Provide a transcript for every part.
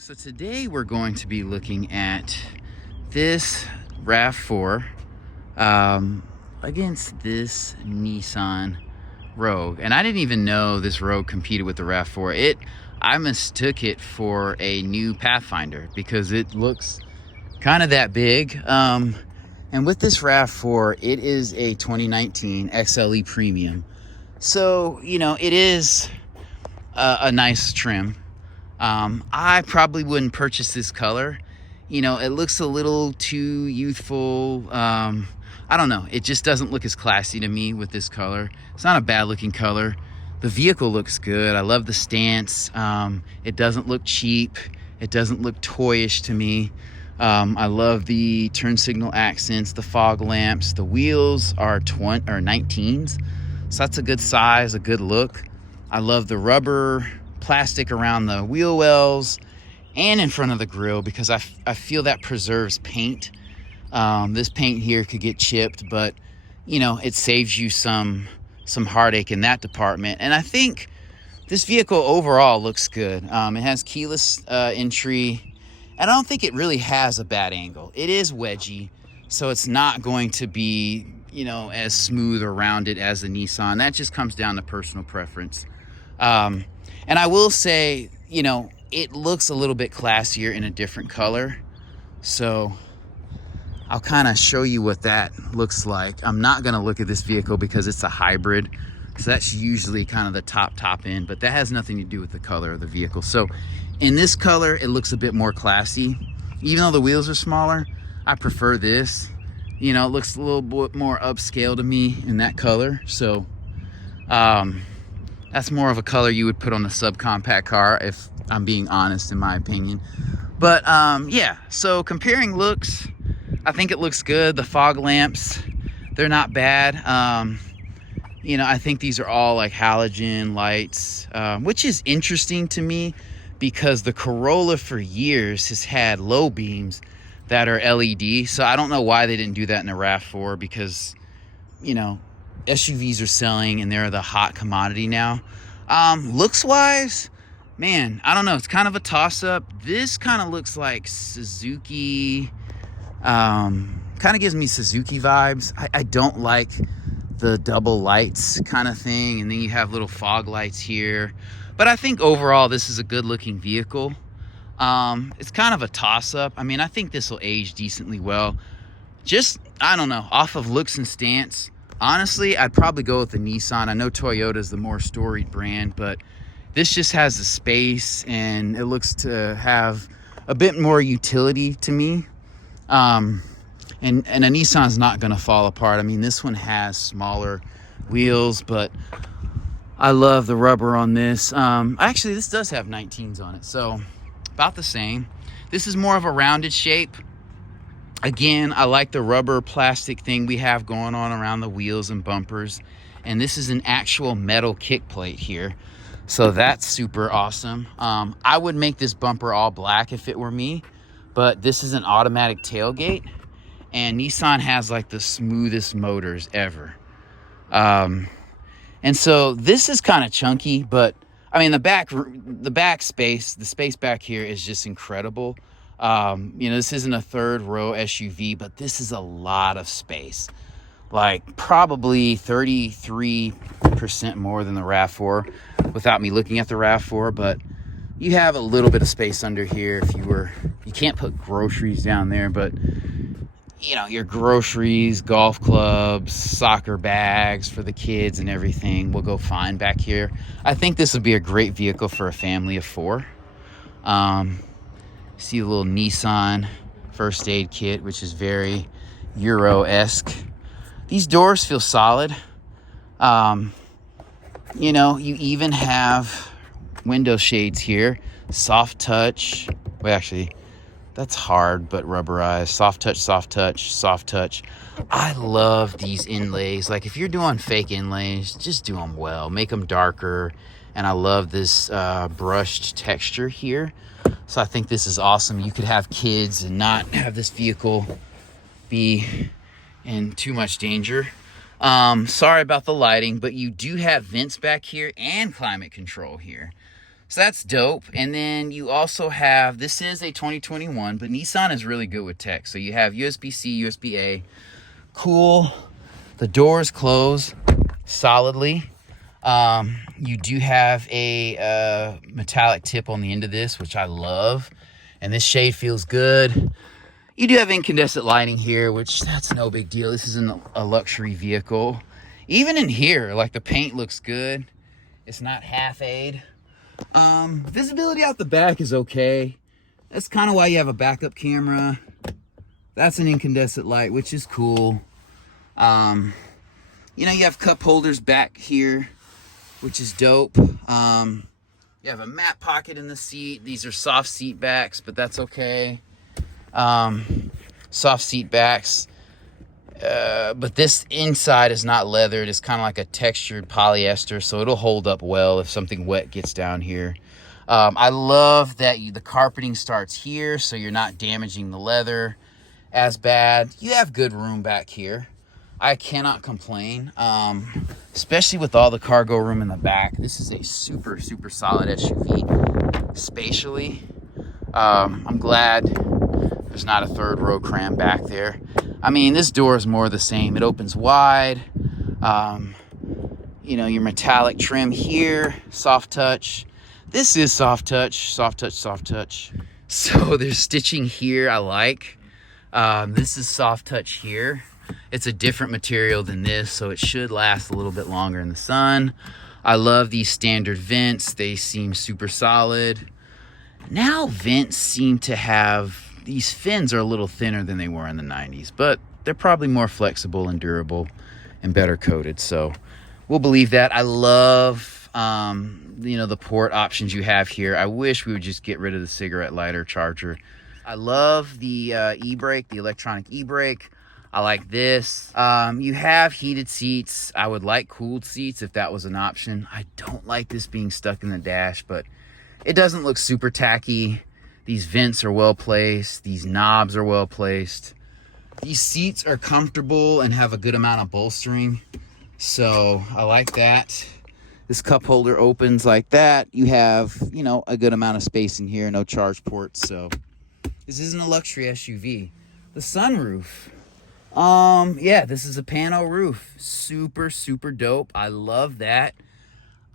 So today we're going to be looking at this RAV4 against this Nissan Rogue. And I didn't even know this Rogue competed with the RAV4. I mistook it for a new Pathfinder because it looks kind of that big. And with this RAV4, it is a 2019 XLE Premium. So, you know, it is a nice trim. I probably wouldn't purchase this color. You know, it looks a little too youthful. I don't know. It just doesn't look as classy to me with this color. It's not a bad looking color. The vehicle looks good. I love the stance. It doesn't look cheap. It doesn't look toyish to me. I love the turn signal accents, the fog lamps. The wheels are 19s. So that's a good size, a good look. I love the rubber plastic around the wheel wells and in front of the grill because I feel that preserves paint. This paint here could get chipped, but you know, it saves you some heartache in that department. And I think this vehicle overall looks good. It has keyless entry, and I don't think it really has a bad angle. It is wedgy, so it's not going to be, you know, as smooth or rounded as the Nissan. That just comes down to personal preference. And I will say, you know, it looks a little bit classier in a different color. So I'll kind of show you what that looks like. I'm not going to look at this vehicle because it's a hybrid. So that's usually kind of the top end, but that has nothing to do with the color of the vehicle. So in this color, it looks a bit more classy. Even though the wheels are smaller, I prefer this. You know, it looks a little bit more upscale to me in that color. So that's more of a color you would put on a subcompact car, if I'm being honest, in my opinion. But yeah, so comparing looks, I think it looks good. The fog lamps, they're not bad. You know, I think these are all like halogen lights, which is interesting to me because the Corolla for years has had low beams that are LED. So I don't know why they didn't do that in the RAV4 because, you know, SUVs are selling and they're the hot commodity now. Looks wise, man, I don't know. It's kind of a toss up. This kind of looks like Suzuki, kind of gives me Suzuki vibes. I don't like the double lights kind of thing. And then you have little fog lights here. But I think overall, this is a good looking vehicle. It's kind of a toss up. I mean, I think this will age decently well. Just, I don't know, off of looks and stance. Honestly, I'd probably go with the Nissan. I know Toyota is the more storied brand, but this just has the space and it looks to have a bit more utility to me. And a Nissan's not going to fall apart. I mean, this one has smaller wheels, but I love the rubber on this. Actually, this does have 19s on it, so about the same. This is more of a rounded shape. Again, I like the rubber plastic thing we have going on around the wheels and bumpers. And this is an actual metal kick plate here. So that's super awesome. I would make this bumper all black if it were me, but this is an automatic tailgate and Nissan has like the smoothest motors ever. And so this is kind of chunky, but I mean, the space back here is just incredible. You know, this isn't a third row SUV, but this is a lot of space, like probably 33% more than the RAV4 without me looking at the RAV4. But you have a little bit of space under here. You can't put groceries down there, but you know, your groceries, golf clubs, soccer bags for the kids and everything will go fine back here. I think this would be a great vehicle for a family of 4. See a little Nissan first aid kit, which is very Euro-esque. These doors feel solid. You know, you even have window shades here. Soft touch. Well, actually, that's hard, but rubberized. Soft touch, soft touch, soft touch. I love these inlays. Like if you're doing fake inlays, just do them well. Make them darker. And I love this brushed texture here. So I think this is awesome. You could have kids and not have this vehicle be in too much danger. Sorry about the lighting, but you do have vents back here and climate control here. So that's dope. And then you also have, this is a 2021, but Nissan is really good with tech. So you have USB-C, USB-A. Cool. The doors close solidly. You do have a metallic tip on the end of this, which I love. And this shade feels good. You do have incandescent lighting here, which that's no big deal. This isn't a luxury vehicle. Even in here, like, the paint looks good. It's not half-aid. Visibility out the back is okay. That's kind of why you have a backup camera. That's an incandescent light, which is cool. You know, you have cup holders back here, which is dope. You have a map pocket in the seat. These are soft seat backs, but that's okay. Soft seat backs. But this inside is not leathered. It's kind of like a textured polyester, so it'll hold up well if something wet gets down here. I love that the carpeting starts here, so you're not damaging the leather as bad. You have good room back here. I cannot complain, especially with all the cargo room in the back. This is a super, super solid SUV spatially. I'm glad there's not a third row cram back there. I mean, this door is more the same. It opens wide. You know, your metallic trim here, soft touch. This is soft touch, soft touch, soft touch. So there's stitching here I like. This is soft touch here. It's a different material than this, so it should last a little bit longer in the sun. I love these standard vents. They seem super solid. Now vents seem to have, these fins are a little thinner than they were in the 90s, but they're probably more flexible and durable and better coated, so we'll believe that. I love, you know, the port options you have here. I wish we would just get rid of the cigarette lighter charger. I love the e-brake, the electronic e-brake. I like this. You have heated seats. I would like cooled seats if that was an option. I don't like this being stuck in the dash, but it doesn't look super tacky. These vents are well placed. These knobs are well placed. These seats are comfortable and have a good amount of bolstering. So I like that. This cup holder opens like that. You have, you know, a good amount of space in here. No charge ports. So this isn't a luxury SUV. The sunroof. Yeah, this is a pano roof. Super, super dope. I love that.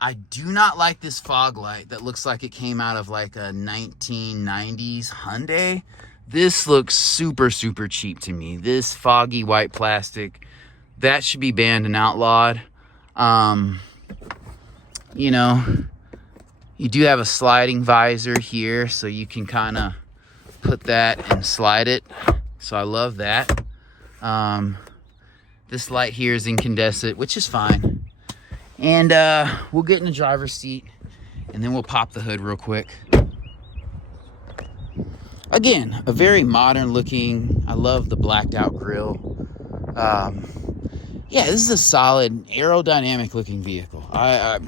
I do not like this fog light that looks like it came out of like a 1990s Hyundai. This looks super, super cheap to me. This foggy white plastic, that should be banned and outlawed. You know, you do have a sliding visor here, so you can kind of put that and slide it. So I love that. This light here is incandescent, which is fine. And we'll get in the driver's seat and then we'll pop the hood real quick. Again, a very modern looking, I love the blacked out grille. Yeah, this is a solid aerodynamic looking vehicle. I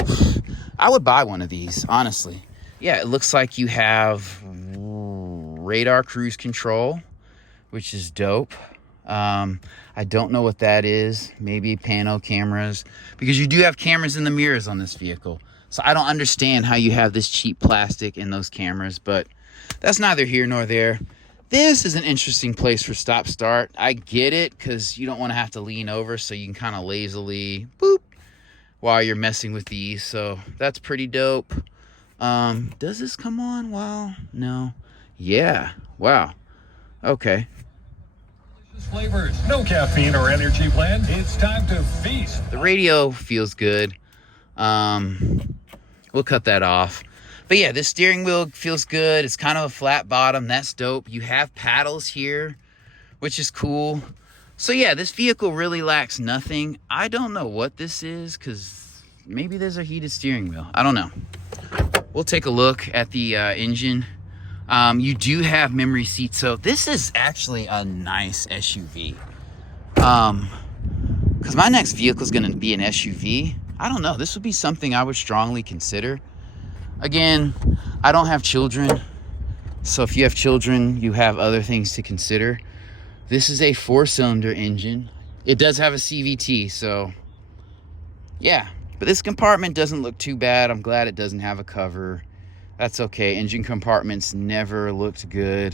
would buy one of these, honestly. Yeah, it looks like you have radar cruise control, which is dope. I don't know what that is. Maybe pano cameras, because you do have cameras in the mirrors on this vehicle. So I don't understand how you have this cheap plastic in those cameras, but that's neither here nor there. This is an interesting place for stop start. I get it, because you don't want to have to lean over, so you can kind of lazily boop while you're messing with these. So that's pretty dope. Does this come on? Wow. No. Yeah. Wow. Okay. Flavors, no caffeine or energy blend. It's time to feast. The radio feels good. We'll cut that off. But yeah, this steering wheel feels good. It's kind of a flat bottom. That's dope. You have paddles here, which is cool. So yeah, this vehicle really lacks nothing. I don't know what this is, because maybe there's a heated steering wheel. I don't know. We'll take a look at the engine. You do have memory seats, so this is actually a nice SUV. Because my next vehicle is going to be an SUV. I don't know. This would be something I would strongly consider. Again, I don't have children, so if you have children, you have other things to consider. This is a 4-cylinder engine. It does have a CVT, so yeah. But this compartment doesn't look too bad. I'm glad it doesn't have a cover. That's okay. Engine compartments never looked good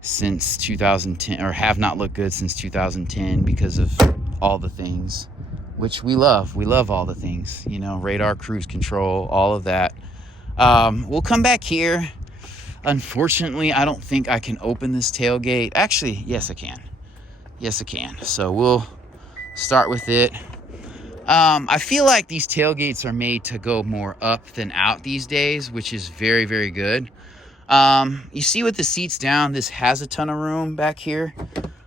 since 2010, or have not looked good since 2010 because of all the things, which we love. We love all the things, you know, radar, cruise control, all of that. We'll come back here. Unfortunately, I don't think I can open this tailgate. Actually, yes, I can. Yes, I can. So we'll start with it. I feel like these tailgates are made to go more up than out these days, which is very, very good. You see with the seats down, this has a ton of room back here.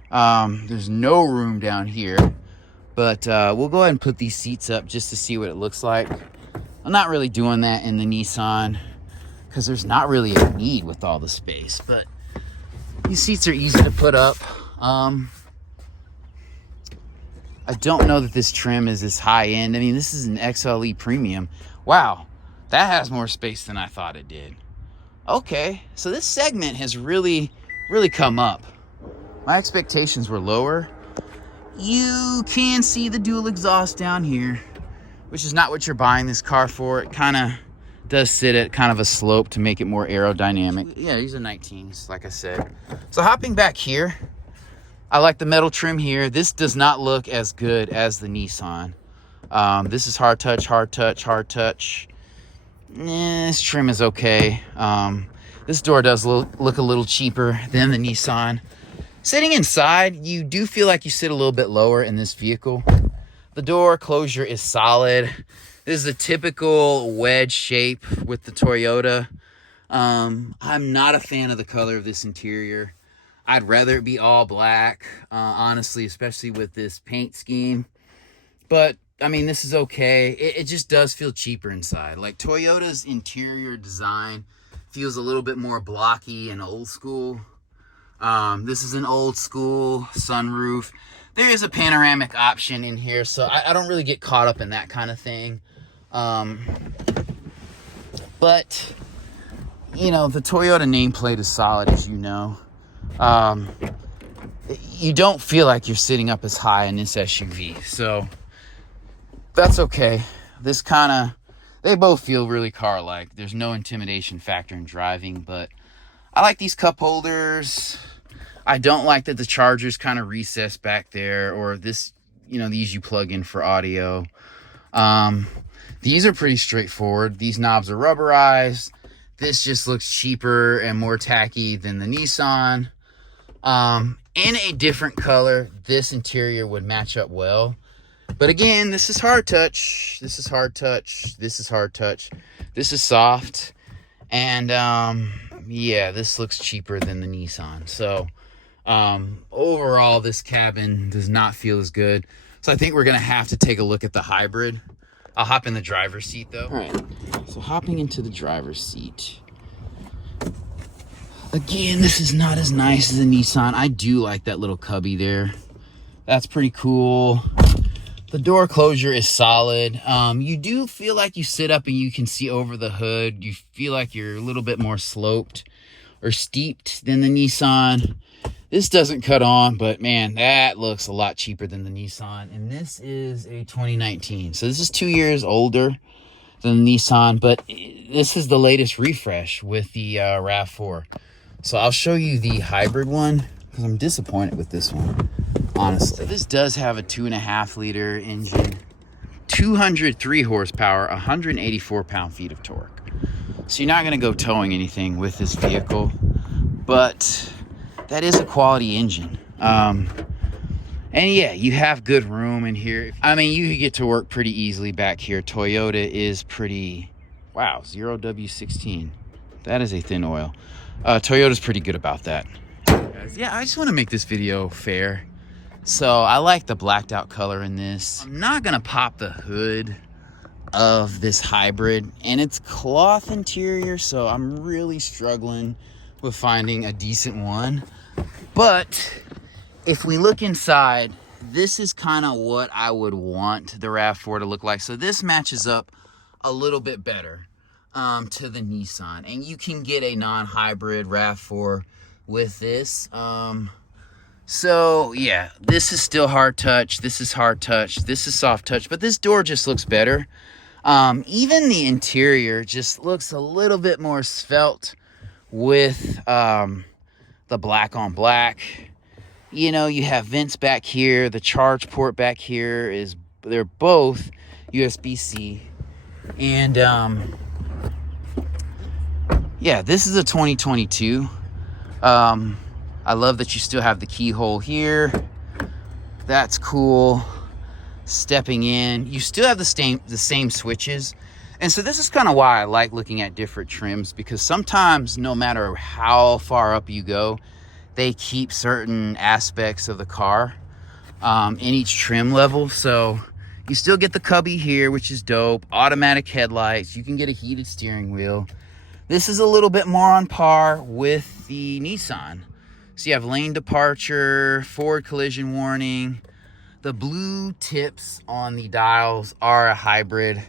There's no room down here, but we'll go ahead and put these seats up just to see what it looks like. I'm not really doing that in the Nissan because there's not really a need with all the space, but these seats are easy to put up. I don't know that this trim is as high end. I mean, this is an XLE Premium. Wow, that has more space than I thought it did. Okay, so this segment has really come up. My expectations were lower. You can see the dual exhaust down here, which is not what you're buying this car for. It kind of does sit at kind of a slope to make it more aerodynamic. Yeah, these are 19s, like I said. So hopping back here, I like the metal trim here. This does not look as good as the Nissan. This is hard touch, hard touch, hard touch. This trim is okay. This door does look a little cheaper than the Nissan. Sitting inside, you do feel like you sit a little bit lower in this vehicle. The door closure is solid. This is a typical wedge shape with the Toyota. I'm not a fan of the color of this interior. I'd rather it be all black, honestly, especially with this paint scheme. But, I mean, this is okay. It just does feel cheaper inside. Like, Toyota's interior design feels a little bit more blocky and old school. This is an old school sunroof. There is a panoramic option in here, so I don't really get caught up in that kind of thing. But, you know, the Toyota nameplate is solid, as you know. You don't feel like you're sitting up as high in this SUV, so that's okay. This kind of, they both feel really car-like. There's no intimidation factor in driving, but I like these cup holders. I don't like that the charger's kind of recessed back there, or this, you know, these you plug in for audio. These are pretty straightforward. These knobs are rubberized. This just looks cheaper and more tacky than the Nissan. In a different color, this interior would match up well. But again, this is hard touch. This is hard touch. This is hard touch. This is soft. And yeah, this looks cheaper than the Nissan. So overall, this cabin does not feel as good. So I think we're going to have to take a look at the hybrid. I'll hop in the driver's seat though. All right, so hopping into the driver's seat. Again, this is not as nice as the Nissan. I do like that little cubby there. That's pretty cool. The door closure is solid. You do feel like you sit up and you can see over the hood. You feel like you're a little bit more sloped or steeped than the Nissan. This doesn't cut on, but man, that looks a lot cheaper than the Nissan. And this is a 2019. So this is 2 years older than the Nissan, but this is the latest refresh with the RAV4. So I'll show you the hybrid one because I'm disappointed with this one, honestly. So this does have a 2.5 liter engine, 203 horsepower, 184 pound-feet of torque. So you're not going to go towing anything with this vehicle, but that is a quality engine. And yeah, you have good room in here. I mean, you could get to work pretty easily back here. Toyota is pretty, wow, 0W16. That is a thin oil. Toyota's pretty good about that. Yeah, I just want to make this video fair. So I like the blacked out color in this. I'm not gonna pop the hood of this hybrid, and it's cloth interior, so I'm really struggling with finding a decent one. But if we look inside, this is kind of what I would want the RAV4 to look like. So this matches up a little bit better to the Nissan, and you can get a non-hybrid RAV4 with this. So yeah, this is still hard touch, this is hard touch, this is soft touch, but this door just looks better. Even the interior just looks a little bit more svelte with the black on black. You know, you have vents back here. The charge port back here is, they're both USB-C. And yeah, this is a 2022. I love that you still have the keyhole here. That's cool. Stepping in, you still have the same switches. And so this is kind of why I like looking at different trims, because sometimes no matter how far up you go, they keep certain aspects of the car in each trim level. So you still get the cubby here, which is dope. Automatic headlights. You can get a heated steering wheel. This is a little bit more on par with the Nissan. So you have lane departure, forward collision warning. The blue tips on the dials are a hybrid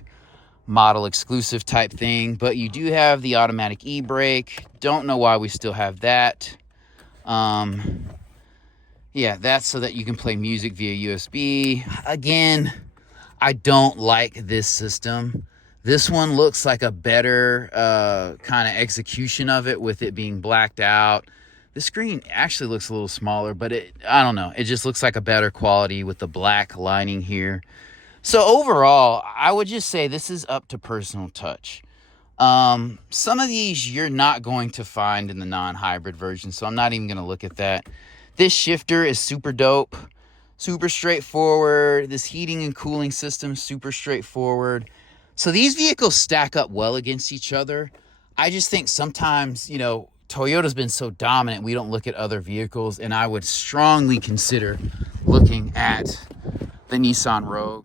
model exclusive type thing, but you do have the automatic e-brake. Don't know why we still have that. Yeah, that's so that you can play music via USB. Again, I don't like this system. This one looks like a better kind of execution of it, with it being blacked out. The screen actually looks a little smaller, but I don't know. It just looks like a better quality with the black lining here. So overall, I would just say this is up to personal touch. Some of these you're not going to find in the non-hybrid version, so I'm not even going to look at that. This shifter is super dope, super straightforward. This heating and cooling system is super straightforward. So these vehicles stack up well against each other. I just think sometimes, you know, Toyota's been so dominant, we don't look at other vehicles, and I would strongly consider looking at the Nissan Rogue.